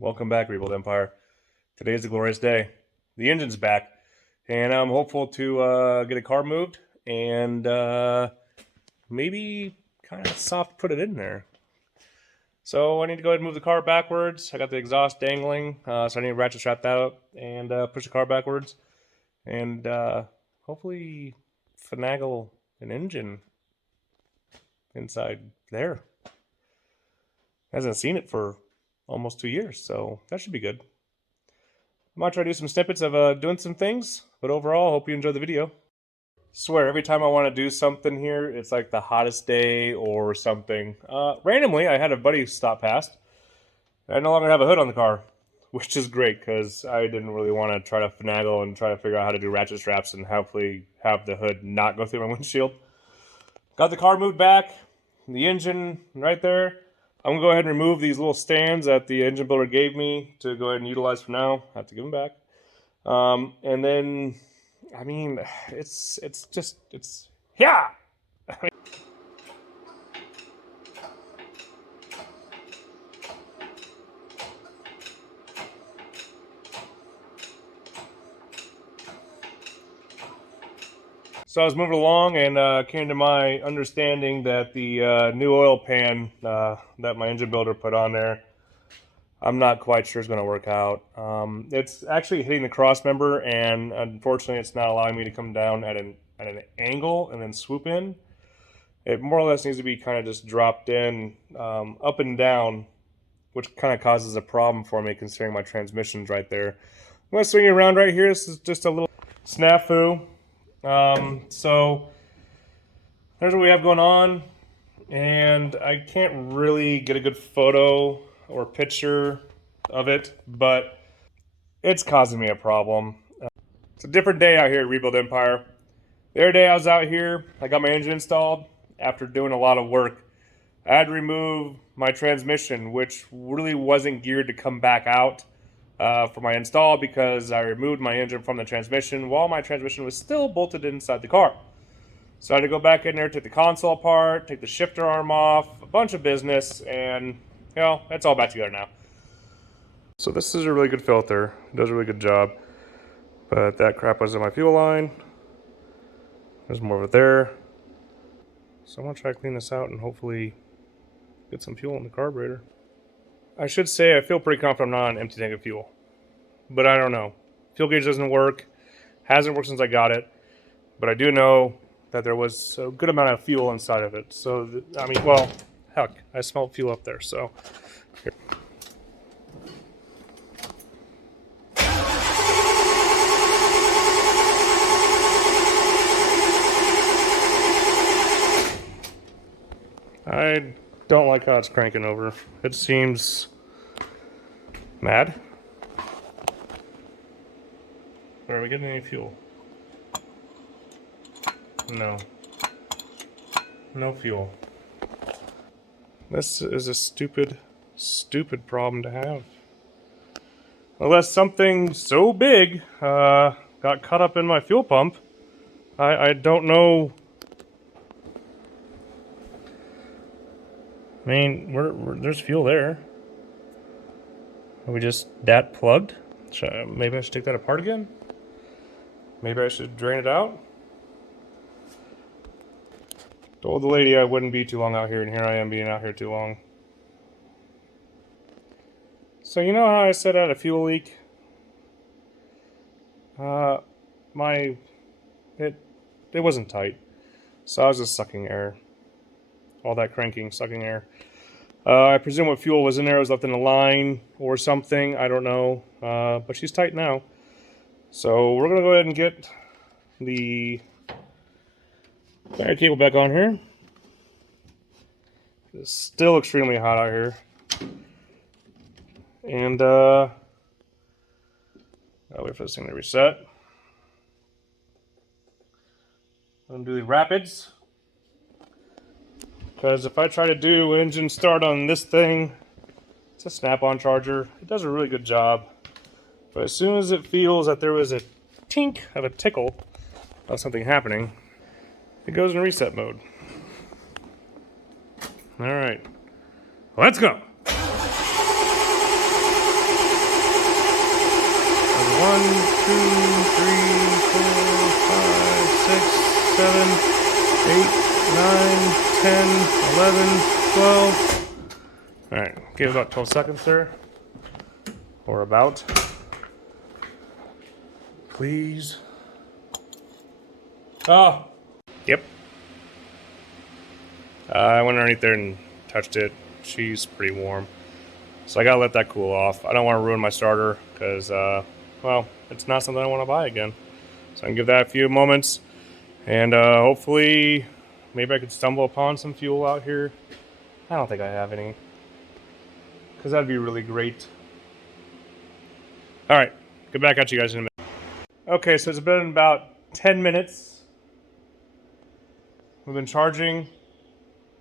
Welcome back, Rebuild Empire. Today is a glorious day. The engine's back, and I'm hopeful to get a car moved and maybe kind of soft put it in there. So I need to go ahead and move the car backwards. I got the exhaust dangling, so I need to ratchet strap that up and push the car backwards, and hopefully finagle an engine inside there. Hasn't seen it for almost 2 years, so that should be good. I might try to do some snippets of doing some things, but overall, I hope you enjoy the video. Swear, every time I want to do something here, it's like the hottest day or something. Randomly, I had a buddy stop past. I no longer have a hood on the car, which is great because I didn't really want to try to finagle and try to figure out how to do ratchet straps and hopefully have the hood not go through my windshield. Got the car moved back, the engine right there. I'm going to go ahead and remove these little stands that the engine builder gave me to go ahead and utilize for now. I have to give them back. And then, I mean, it's yeah! So I was moving along and came to my understanding that the new oil pan that my engine builder put on there, I'm not quite sure is going to work out. It's actually hitting the cross member, and unfortunately it's not allowing me to come down at an angle and then swoop in. It more or less needs to be kind of just dropped in up and down, which kind of causes a problem for me considering my transmission's right there. I'm going to swing it around right here. This is just a little snafu. So there's what we have going on, and I can't really get a good photo or picture of it, but it's causing me a problem. It's a different day out here at Rebuild Empire. The other day I was out here, I got my engine installed after doing a lot of work. I had to remove my transmission, which really wasn't geared to come back out for my install because I removed my engine from the transmission while my transmission was still bolted inside the car. So I had to go back in there, take the console apart, take the shifter arm off, a bunch of business, and you know, it's all back together now. So this is a really good filter. It does a really good job. But that crap was in my fuel line. There's more of it there. So I'm gonna try to clean this out and hopefully get some fuel in the carburetor. I should say I feel pretty confident I'm not on an empty tank of fuel, but I don't know. Fuel gauge doesn't work. Hasn't worked since I got it, but I do know that there was a good amount of fuel inside of it. So, I mean, well, heck, I smelled fuel up there, so. Here. I don't like how it's cranking over. It seems mad. Are we getting any fuel? No. No fuel. This is a stupid problem to have. Unless something so big got caught up in my fuel pump. I don't know. I mean, there's fuel there. Are we just that plugged? Maybe I should take that apart again? Maybe I should drain it out? Told the lady I wouldn't be too long out here, and here I am being out here too long. So you know how I said I had a fuel leak? It wasn't tight. So I was just sucking air. All that cranking, sucking air. I presume what fuel was in there was left in the line or something. I don't know. But she's tight now. So we're going to go ahead and get the battery cable back on here. It's still extremely hot out here. And I'll wait for this thing to reset. I'm going to do the rapids. Because if I try to do engine start on this thing, it's a snap-on charger. It does a really good job. But as soon as it feels that there was a tink of a tickle of something happening, it goes in reset mode. All right, let's go. 7, 8, 9, 10, 11, 12. Alright, give about 12 seconds there. Or about. Please. Oh! Yep. I went underneath there and touched it. She's pretty warm. So I gotta let that cool off. I don't want to ruin my starter because, well, it's not something I want to buy again. So I can give that a few moments. And hopefully, maybe I could stumble upon some fuel out here. I don't think I have any. Because that'd be really great. Alright, get back at you guys in a minute. Okay, so it's been about 10 minutes. We've been charging.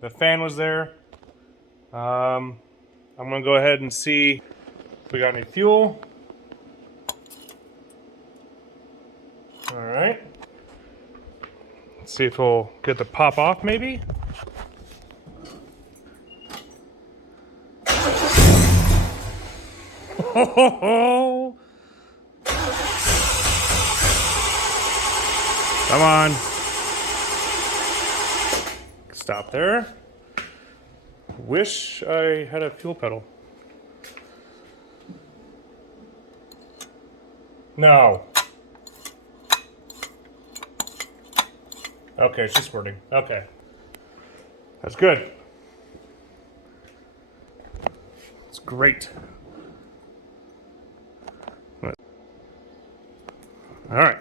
The fan was there. I'm going to go ahead and see if we got any fuel. Alright. Let's see if we'll get the pop off, maybe. Oh, come on. Stop there. Wish I had a fuel pedal. No. Okay, it's just squirting. Okay. That's good. It's great. All right.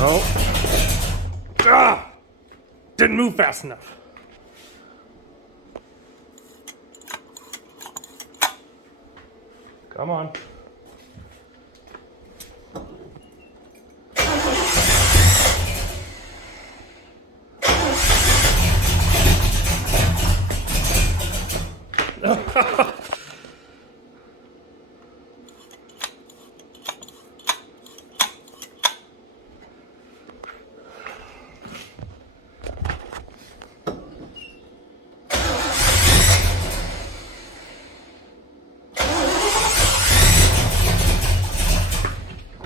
Oh. Ah! Didn't move fast enough. Come on.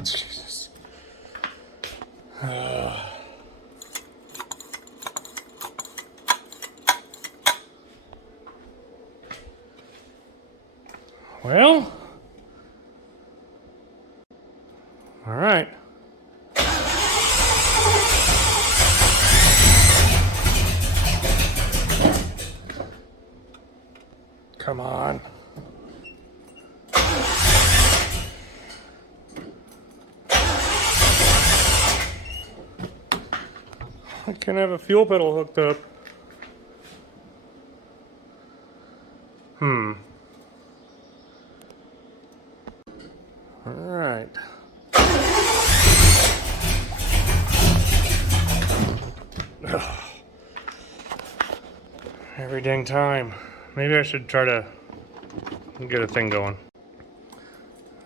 Jesus. Well, all right. Come on. I can't have a fuel pedal hooked up. All right. Every dang time. Maybe I should try to get a thing going.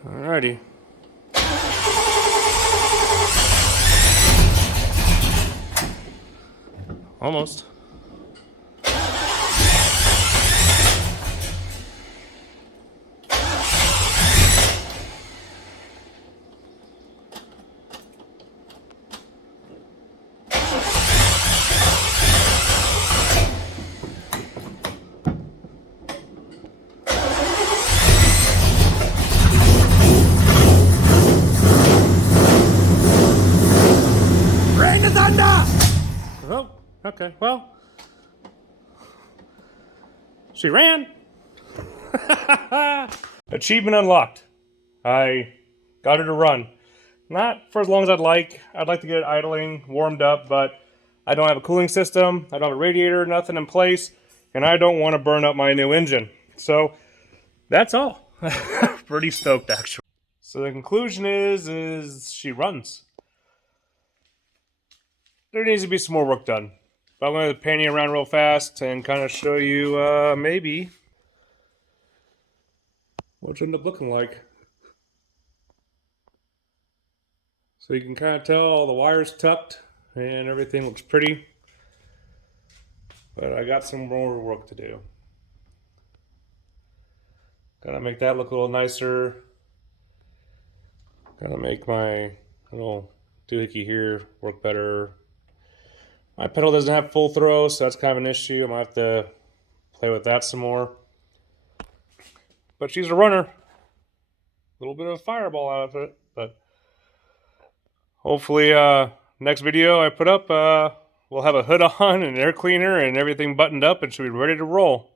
Alrighty. Almost. Oh, okay, well. She ran. Achievement unlocked. I got her to run. Not for as long as I'd like. I'd like to get it idling, warmed up, but I don't have a cooling system. I don't have a radiator, nothing in place, and I don't want to burn up my new engine. So, that's all. Pretty stoked, actually. So the conclusion is she runs. There needs to be some more work done. But I'm going to pan you around real fast and kind of show you maybe what it ended up looking like. So you can kind of tell all the wires tucked and everything looks pretty. But I got some more work to do. Gotta make that look a little nicer. Gotta make my little doohickey here work better. My pedal doesn't have full throw, so that's kind of an issue. I might have to play with that some more. But she's a runner. A little bit of a fireball out of it. But hopefully next video I put up, we'll have a hood on and an air cleaner and everything buttoned up and she'll be ready to roll.